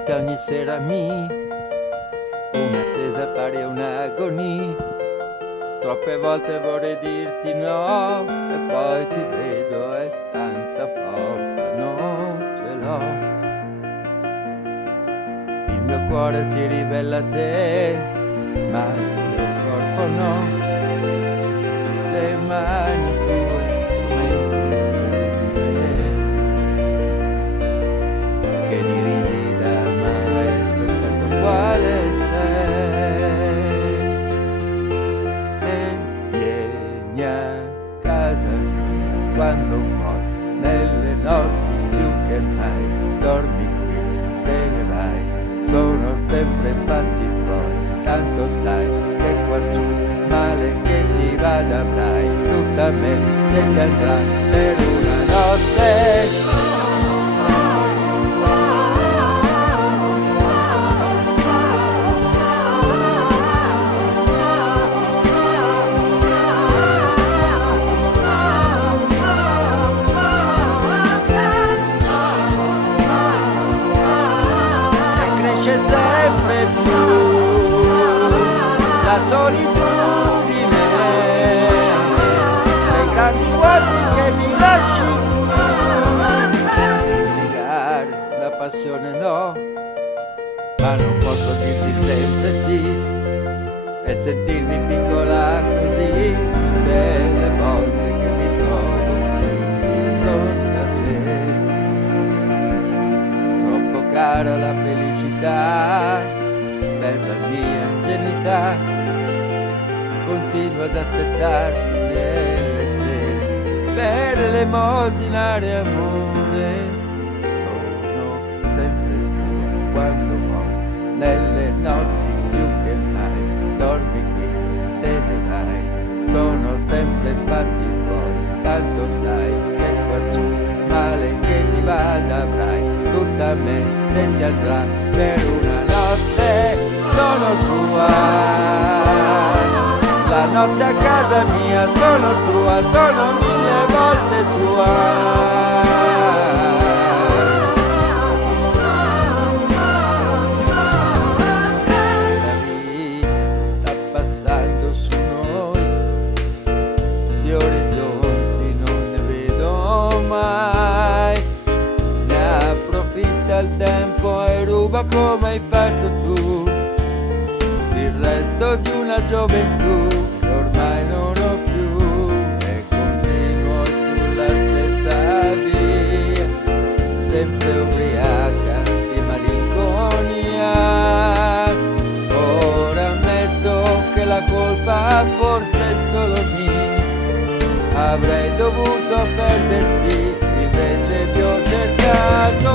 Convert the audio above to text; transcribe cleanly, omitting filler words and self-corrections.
finita ogni sera un'attesa pari a un'agonia. Troppe volte vorrei dirti no e poi ti vedo e tanta forza non ce l'ho. Il mio cuore si rivela a te, ma il mio corpo no. Le mani tue che dirigi da maestro certo quale sei. E vieni a casa quando vuoi, nelle notti più che mai. Dormi qui, te ne vai, sono sempre fatti tuoi. Tanto sai che quassù male che ti vada avrai, tutta me se ti andrà per una notte. Sempre più la solitudine, nei grandi vuoti che mi lasci negare la passione no, ma non posso dirti sempre sì e sentirmi piccola così delle volte che mi trovo di fronte a te. Troppo cara la felicità per la mia ingenuità, continuo ad aspettarti nelle sere per elemosinare amore. Sono sempre tuo quando vuoi, nelle notti più che mai. Dormi qui, te ne vai, sono sempre fatti tuoi. Tanto sai che quassù male che ti vada avrai, tutta me se ti andrà per una notte. Sono tua, la notte a casa mia sono tua, sono mille volte tua. La vita sta passando su noi, gli orizzonti non ne vedo mai. Ne approfitta il tempo e ruba come hai fatto tu il resto di una gioventù che ormai non ho più, e continuo sulla stessa via, sempre ubriaca di malinconia. Ora ammetto che la colpa forse è solo mia, avrei dovuto perderti, invece ti ho cercato.